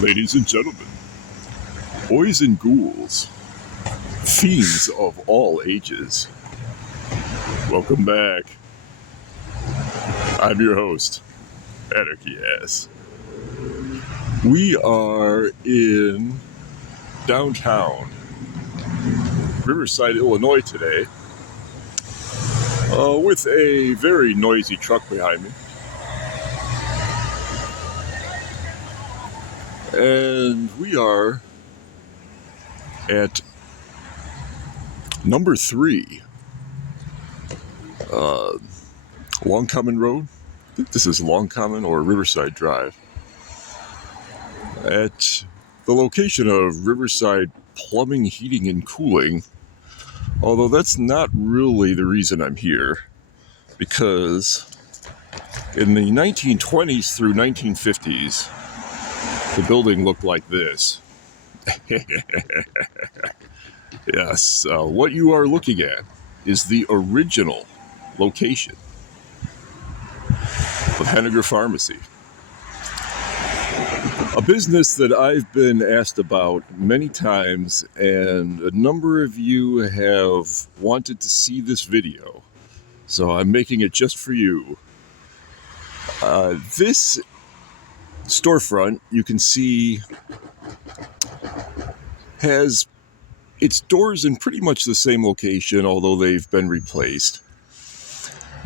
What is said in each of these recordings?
Ladies and gentlemen, boys and ghouls, fiends of all ages, welcome back. I'm your host, Anarchy Ass. We are in downtown Riverside, Illinois today, with a very noisy truck behind me. And we are at number 3, Long Common Road. I think this is Long Common or Riverside Drive. At the location of Riverside Plumbing, Heating, and Cooling. Although that's not really the reason I'm here. Because in the 1920s through 1950s, the building looked like this. Yes, what you are looking at is the original location of Henninger Pharmacy. A business that I've been asked about many times, and a number of you have wanted to see this video, so I'm making it just for you. This storefront, you can see, has its doors in pretty much the same location, although they've been replaced.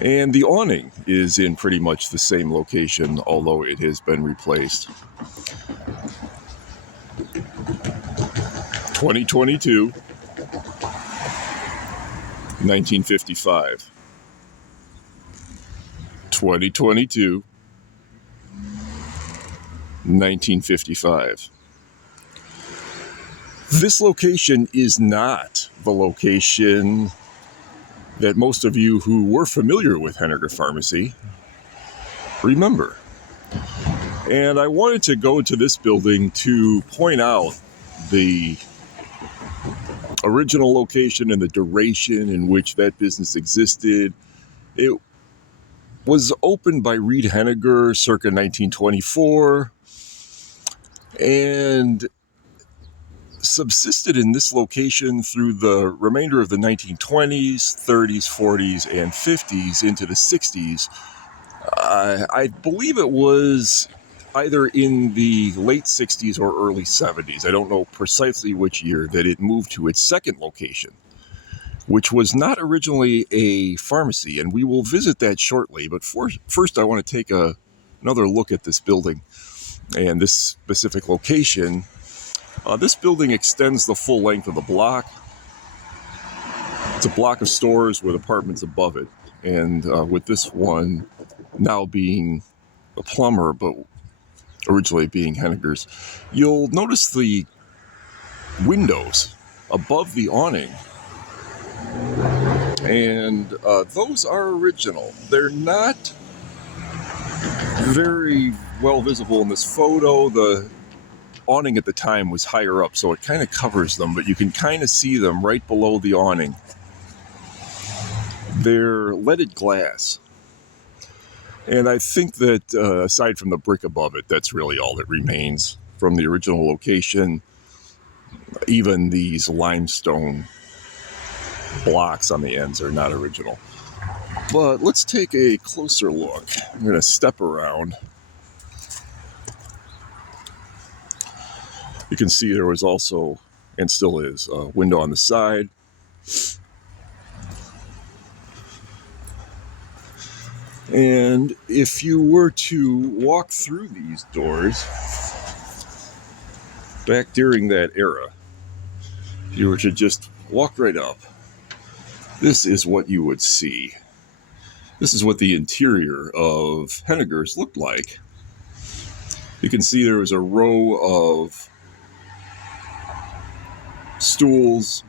And the awning is in pretty much the same location, although it has been replaced. 2022, 1955. 2022, 1955. This location is not the location that most of you who were familiar with Henninger Pharmacy remember. And I wanted to go to this building to point out the original location and the duration in which that business existed. It was opened by Reed Henninger circa 1924 and subsisted in this location through the remainder of the 1920s, 30s, 40s, and 50s into the 60s. I believe it was either in the late 60s or early 70s. I don't know precisely which year that it moved to its second location, which was not originally a pharmacy, and we will visit that shortly. But first, I want to take another look at this building and this specific location. This building extends the full length of the block. It's a block of stores with apartments above it, and with this one now being a plumber, but originally being Henninger's, you'll notice the windows above the awning. And those are original. They're not very well visible in this photo. The awning at the time was higher up, so it kind of covers them, but you can kind of see them right below the awning. They're leaded glass. And I think that aside from the brick above it, that's really all that remains from the original location. Even these limestone blocks on the ends are not original. But let's take a closer look. I'm going to step around. You can see there was also, and still is, a window on the side. And if you were to walk through these doors back during that era, if you were to just walk right up, this is what you would see. This is what the interior of Henninger's looked like. You can see there was a row of stools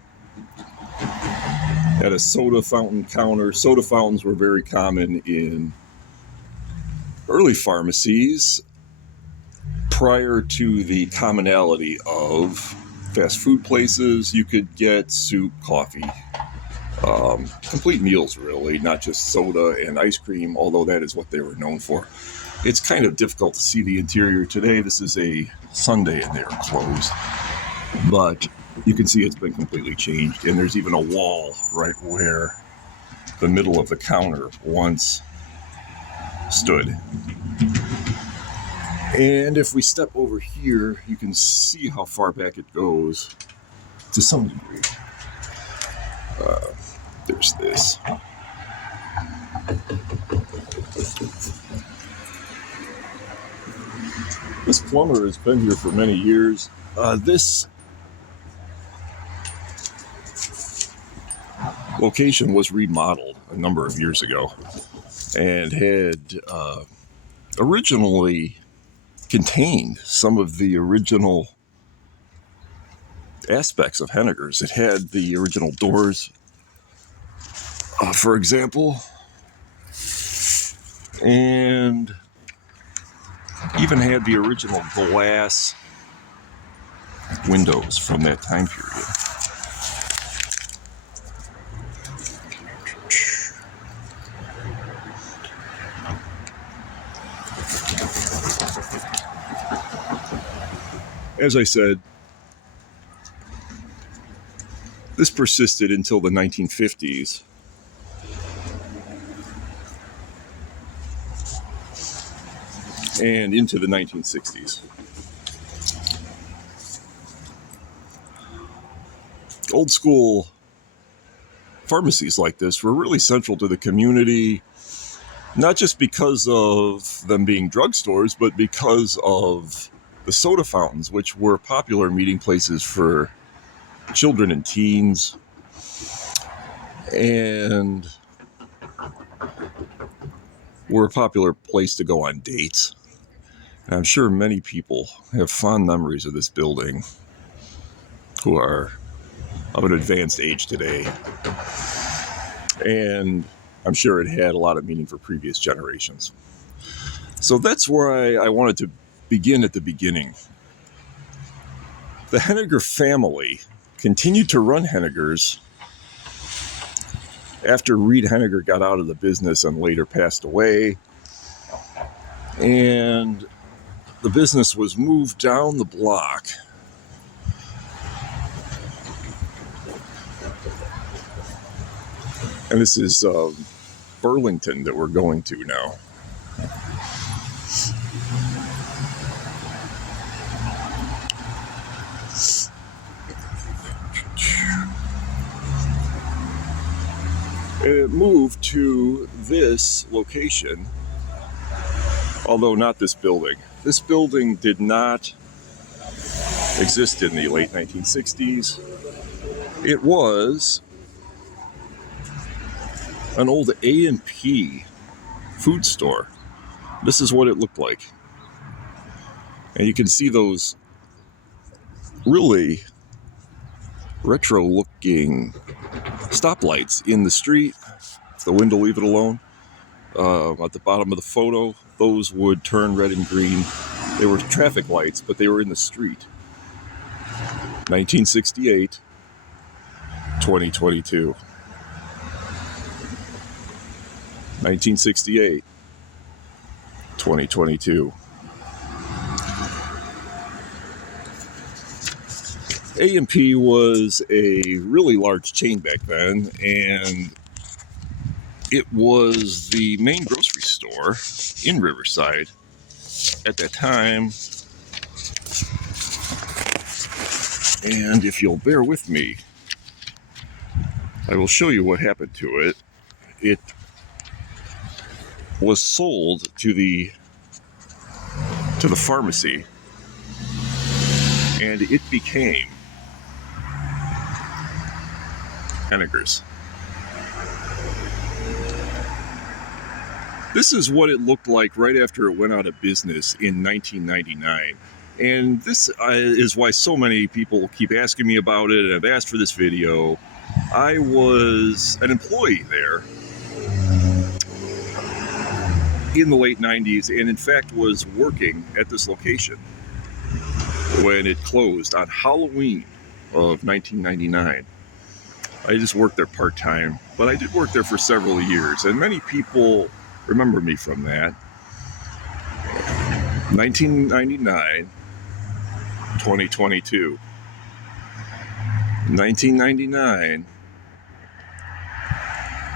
at a soda fountain counter. Soda fountains were very common in early pharmacies prior to the commonality of fast food places. You could get soup, coffee, complete meals really, not just soda and ice cream, although that is what they were known for. It's kind of difficult to see the interior today. This is a Sunday and they're closed. But you can see it's been completely changed. And there's even a wall right where the middle of the counter once stood. And if we step over here, you can see how far back it goes to some degree. There's this. This plumber has been here for many years. This location was remodeled a number of years ago and had originally contained some of the original aspects of Henninger's. It had the original doors, for example, and even had the original glass windows from that time period. As I said, this persisted until the 1950s. And into the 1960s. Old school pharmacies like this were really central to the community, not just because of them being drugstores, but because of the soda fountains, which were popular meeting places for children and teens, and were a popular place to go on dates. And I'm sure many people have fond memories of this building who are of an advanced age today. And I'm sure it had a lot of meaning for previous generations. So that's where I wanted to begin at the beginning. The Henninger family continued to run Henninger's after Reed Henninger got out of the business and later passed away. And the business was moved down the block. And this is Burlington that we're going to now. It moved to this location, although not this building. This building did not exist in the late 1960s. It was an old A&P food store. This is what it looked like. And you can see those really retro-looking stoplights in the street. If the wind will leave it alone. At the bottom of the photo, those would turn red and green. They were traffic lights, but they were in the street. 1968, 2022. 1968, 2022. A&P was a really large chain back then, and it was the main grocery store in Riverside at that time. And if you'll bear with me, I will show you what happened to it. It was sold to the pharmacy, and it became Henninger's. This is what it looked like right after it went out of business in 1999. And this is why so many people keep asking me about it, and I've asked for this video. I was an employee there in the late 90s, and in fact was working at this location when it closed on Halloween of 1999. I just worked there part-time, but I did work there for several years, and many people remember me from that. 1999, 2022. 1999,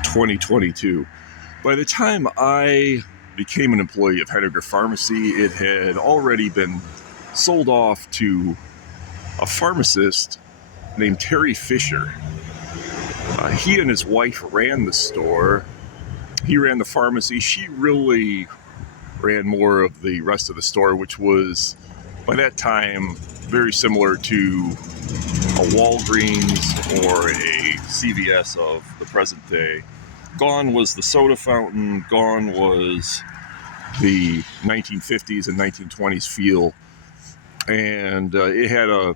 2022. By the time I became an employee of Henninger Pharmacy, it had already been sold off to a pharmacist named Terry Fisher. He and his wife ran the store. He ran the pharmacy. She really ran more of the rest of the store, which was, by that time, very similar to a Walgreens or a CVS of the present day. Gone was the soda fountain. Gone was the 1950s and 1920s feel. And it had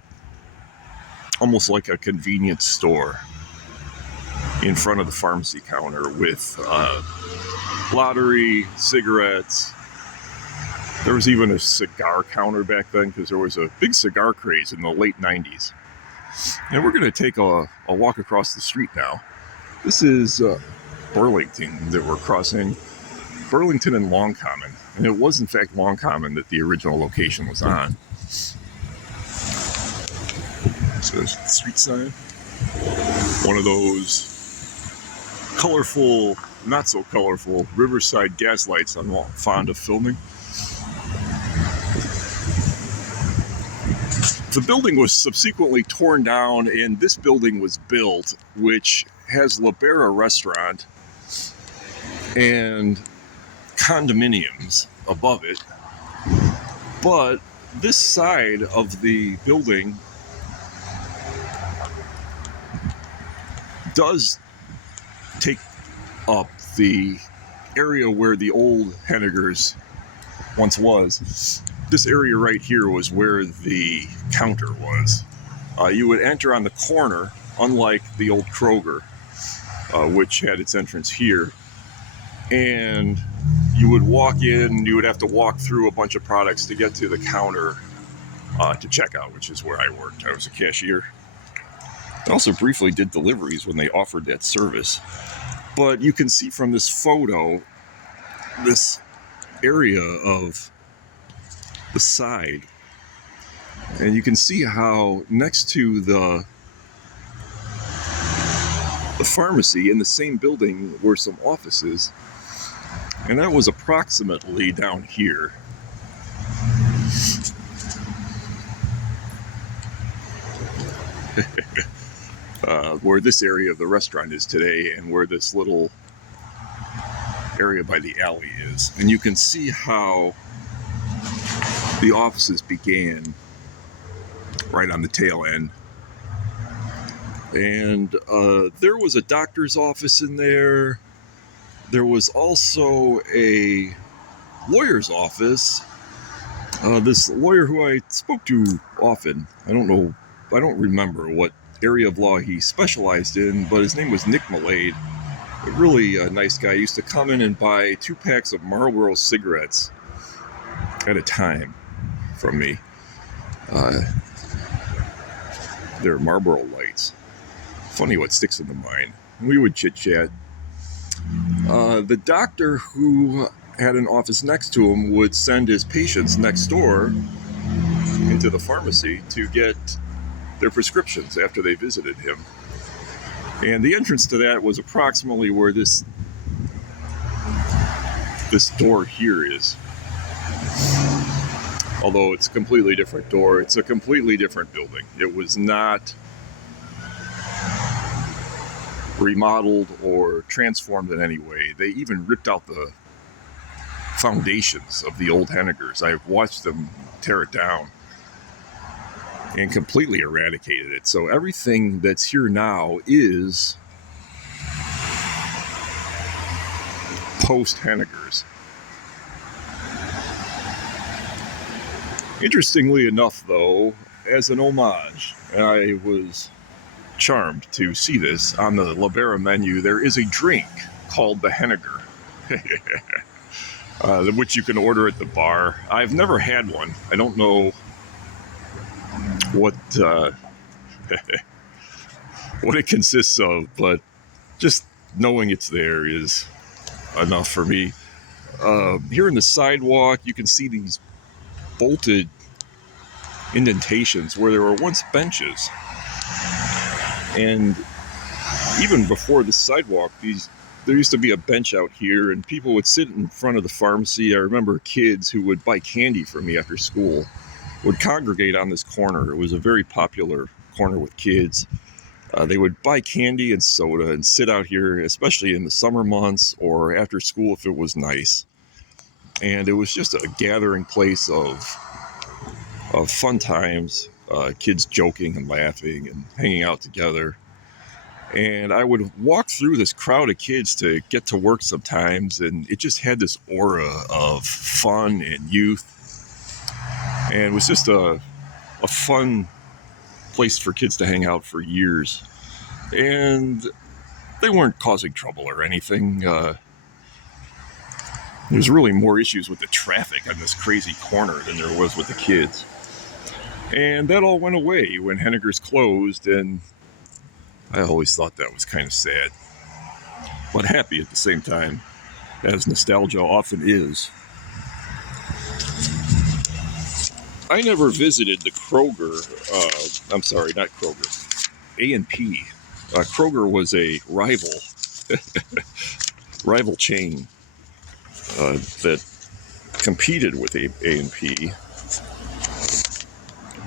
almost like a convenience store in front of the pharmacy counter with lottery, cigarettes. There was even a cigar counter back then because there was a big cigar craze in the late 90s. And we're going to take a walk across the street now. This is Burlington that we're crossing. Burlington and Long Common. And it was in fact Long Common that the original location was on. So there's the street sign. One of those colorful, not so colorful, riverside gas lights I'm fond of filming. The building was subsequently torn down and this building was built, which has Libera Restaurant and condominiums above it. But this side of the building does take up the area where the old Henningers once was. This area right here was where the counter was. You would enter on the corner, unlike the old Kroger, which had its entrance here. And you would walk in, you would have to walk through a bunch of products to get to the counter to check out, which is where I worked. I was a cashier. I also briefly did deliveries when they offered that service. But you can see from this photo, this area of the side, and you can see how next to the pharmacy in the same building were some offices, and that was approximately down here. Where this area of the restaurant is today and where this little area by the alley is. And you can see how the offices began right on the tail end. And there was a doctor's office in there. There was also a lawyer's office. This lawyer who I spoke to often, I don't remember what area of law he specialized in, but his name was Nick Millade. A really nice guy. He used to come in and buy 2 packs of Marlboro cigarettes at a time from me. They're Marlboro Lights. Funny what sticks in the mind. We would chit-chat. The doctor who had an office next to him would send his patients next door into the pharmacy to get their prescriptions after they visited him. And the entrance to that was approximately where this door here is. Although it's a completely different door, it's a completely different building. It was not remodeled or transformed in any way. They even ripped out the foundations of the old Henningers. I've watched them tear it down and completely eradicated it. So everything that's here now is post-Henningers. Interestingly enough, though, as an homage, I was charmed to see this on the Libera menu. There is a drink called the Henninger, which you can order at the bar. I've never had one. I don't know what what it consists of, but just knowing it's there is enough for me. Here in the sidewalk, you can see these bolted indentations where there were once benches. And even before the sidewalk, there used to be a bench out here, and people would sit in front of the pharmacy. I remember kids who would buy candy for me after school would congregate on this corner. It was a very popular corner with kids. They would buy candy and soda and sit out here, especially in the summer months or after school if it was nice. And it was just a gathering place of fun times, kids joking and laughing and hanging out together. And I would walk through this crowd of kids to get to work sometimes, and it just had this aura of fun and youth. And it was just a fun place for kids to hang out for years. And they weren't causing trouble or anything. There's really more issues with the traffic on this crazy corner than there was with the kids. And that all went away when Henninger's closed, and I always thought that was kind of sad, but happy at the same time, as nostalgia often is. I never visited the Kroger, I'm sorry, not Kroger, A&P. Kroger was a rival chain that competed with A&P.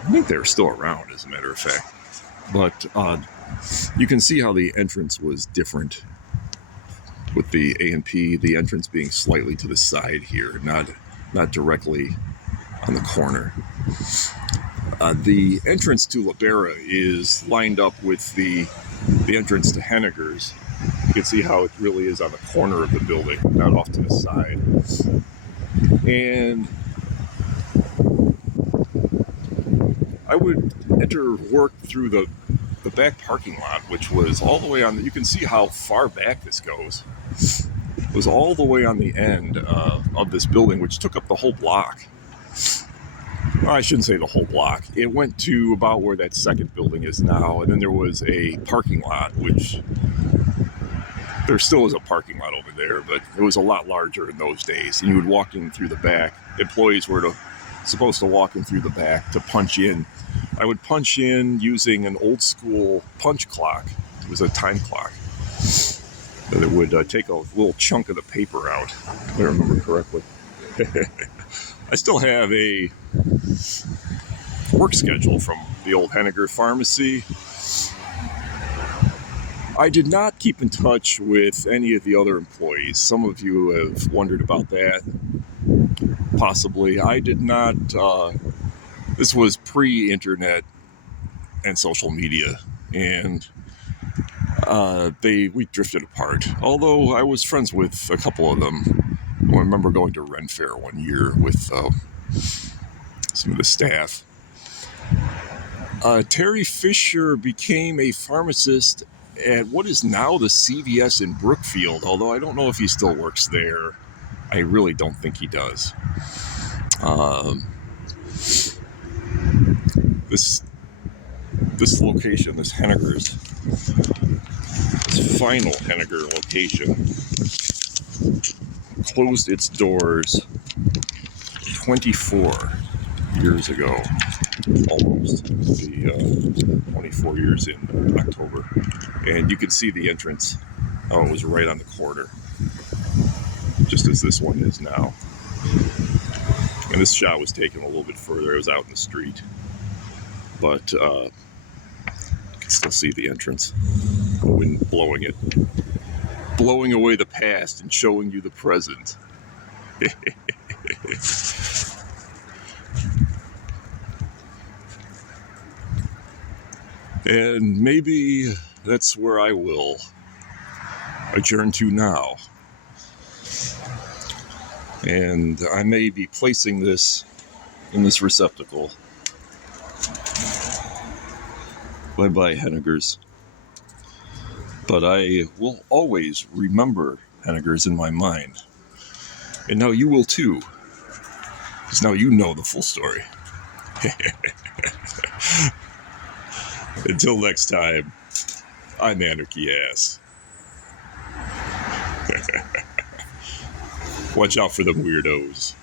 I think they're still around, as a matter of fact. But you can see how the entrance was different with the A&P, the entrance being slightly to the side here, not directly on the corner. The entrance to Libera is lined up with the entrance to Henninger's. You can see how it really is on the corner of the building, not off to the side. And I would enter work through the back parking lot, which was all the way on you can see how far back this goes. It was all the way on the end of this building, which took up the whole block. Well, I shouldn't say the whole block. It went to about where that second building is now, and then there was a parking lot, which there still is a parking lot over there, but it was a lot larger in those days. And you would walk in through the back. Employees were supposed to walk in through the back to punch in. I would punch in using an old school punch clock. It was a time clock. But it would take a little chunk of the paper out, if I remember correctly. I still have a work schedule from the old Henninger pharmacy. I did not keep in touch with any of the other employees. Some of you have wondered about that. Possibly. I did not. This was pre-internet and social media, and we drifted apart. Although I was friends with a couple of them. I remember going to Ren Fair one year with some of the staff. Terry Fisher became a pharmacist at what is now the CVS in Brookfield, although I don't know if he still works there. I really don't think he does. This location, this Henninger's, this final Henninger location, closed its doors 24 years ago, almost. The 24 years in October. And you can see the entrance. Oh, it was right on the corner, just as this one is now. And this shot was taken a little bit further. It was out in the street. But you can still see the entrance. The wind blowing it. Blowing away the past and showing you the present. And maybe that's where I will adjourn to now. And I may be placing this in this receptacle. Bye-bye, Henninger's. But I will always remember Henninger's in my mind. And now you will too. Because now you know the full story. Until next time, I'm Anarchy Ass. Watch out for them weirdos.